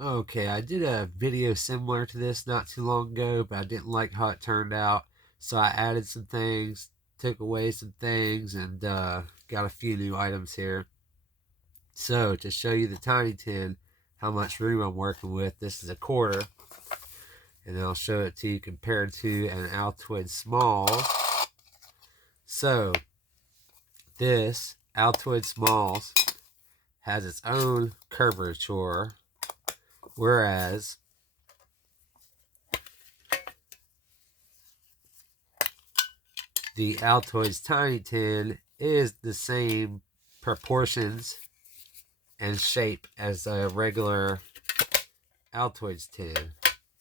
Okay, I did a video similar to this not too long ago, but I didn't like how it turned out. So I added some things, took away some things, and got a few new items here. So to show you the tiny tin, how much room I'm working with, this is a quarter. And I'll show it to you compared to an Altoids small. So this Altoid Smalls has its own curvature, whereas the Altoids Tiny Tin is the same proportions and shape as a regular Altoids tin.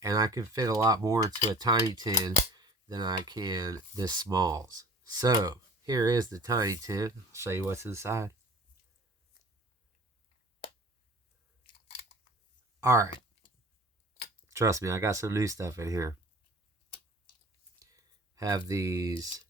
And I can fit a lot more into a tiny tin than I can this Smalls. So here is the tiny tin. I'll show you what's inside. Alright, trust me, I got some new stuff in here. Have these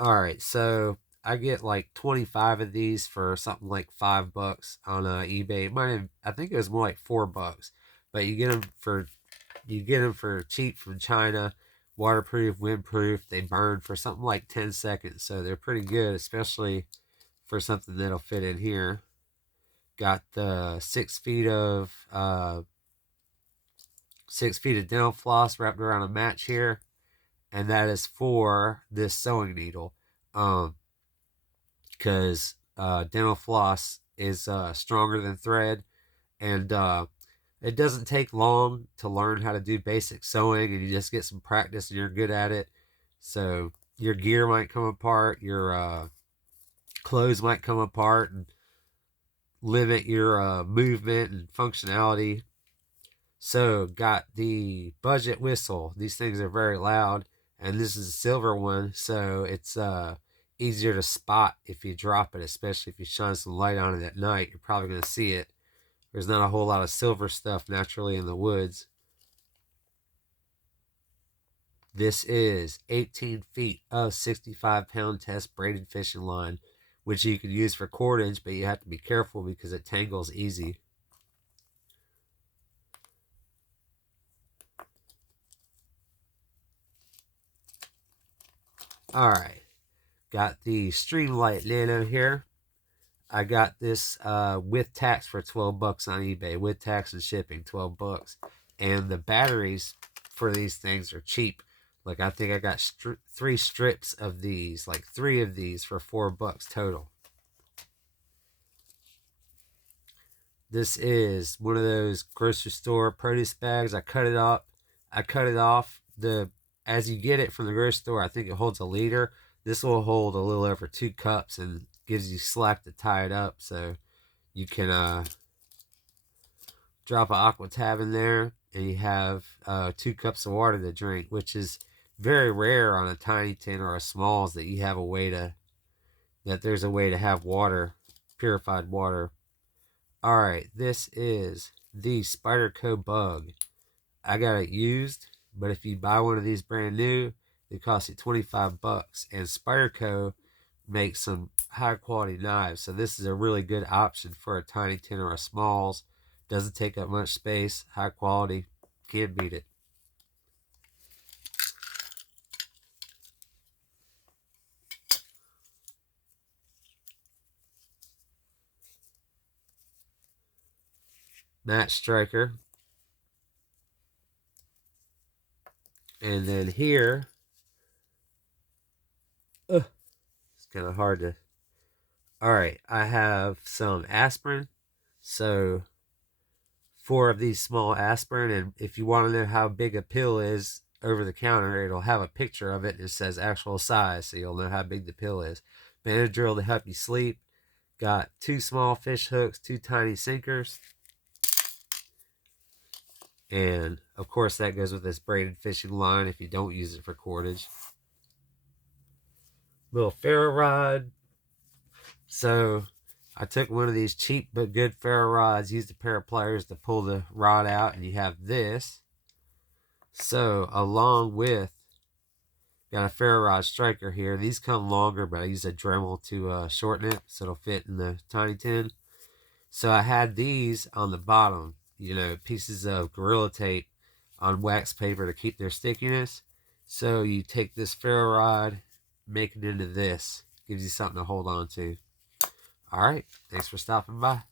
Alright, so I get like 25 of these for something like $5 on eBay. I think it was more like $4, but you get them for cheap from China, waterproof, windproof. They burn for something like 10 seconds, so they're pretty good, especially for something that'll fit in here. Got the 6 feet of dental floss wrapped around a match here, and that is for this sewing needle. Because dental floss is stronger than thread, and it doesn't take long to learn how to do basic sewing, and you just get some practice and you're good at it. So your gear might come apart, your clothes might come apart and limit your movement and functionality. So got the budget whistle. These things are very loud, and this is a silver one, so it's easier to spot if you drop it, especially if you shine some light on it at night. You're probably going to see it. There's not a whole lot of silver stuff naturally in the woods. This is 18 feet of 65-pound test braided fishing line, which you can use for cordage, but you have to be careful because it tangles easy. All right, got the Streamlight Nano here. I got this with tax for $12 on eBay, with tax and shipping, $12. And the batteries for these things are cheap. Like I think I got 3 strips of these, like 3 of these for $4 total. This is one of those grocery store produce bags. I cut it up. I cut it off. As you get it from the grocery store, I think it holds a liter. This will hold a little over 2 cups and gives you slack to tie it up, so you can drop an aqua tab in there and you have 2 cups of water to drink, which is very rare on a tiny tin or a smalls that you have there's a way to have water, purified water. All right, this is the Spyderco Bug. I got it used, but if you buy one of these brand new, they cost you $25. And Spyderco makes some high quality knives, so this is a really good option for a tiny tin or a smalls. Doesn't take up much space, high quality, can't beat it. Match striker. And then here, it's kind of hard to. All right, I have some aspirin. So 4 of these small aspirin, and if you want to know how big a pill is over the counter, it'll have a picture of it and it says actual size, so you'll know how big the pill is. Benadryl to help you sleep. Got 2 small fish hooks, 2 tiny sinkers. And of course that goes with this braided fishing line if you don't use it for cordage. Little ferro rod. So I took one of these cheap but good ferro rods, used a pair of pliers to pull the rod out, and you have this. So along with Got a ferro rod striker here. These come longer, but I use a Dremel to shorten it so it'll fit in the tiny tin. So I had these on the bottom, pieces of Gorilla Tape on wax paper to keep their stickiness. So you take this ferro rod, make it into this. Gives you something to hold on to. All right. Thanks for stopping by.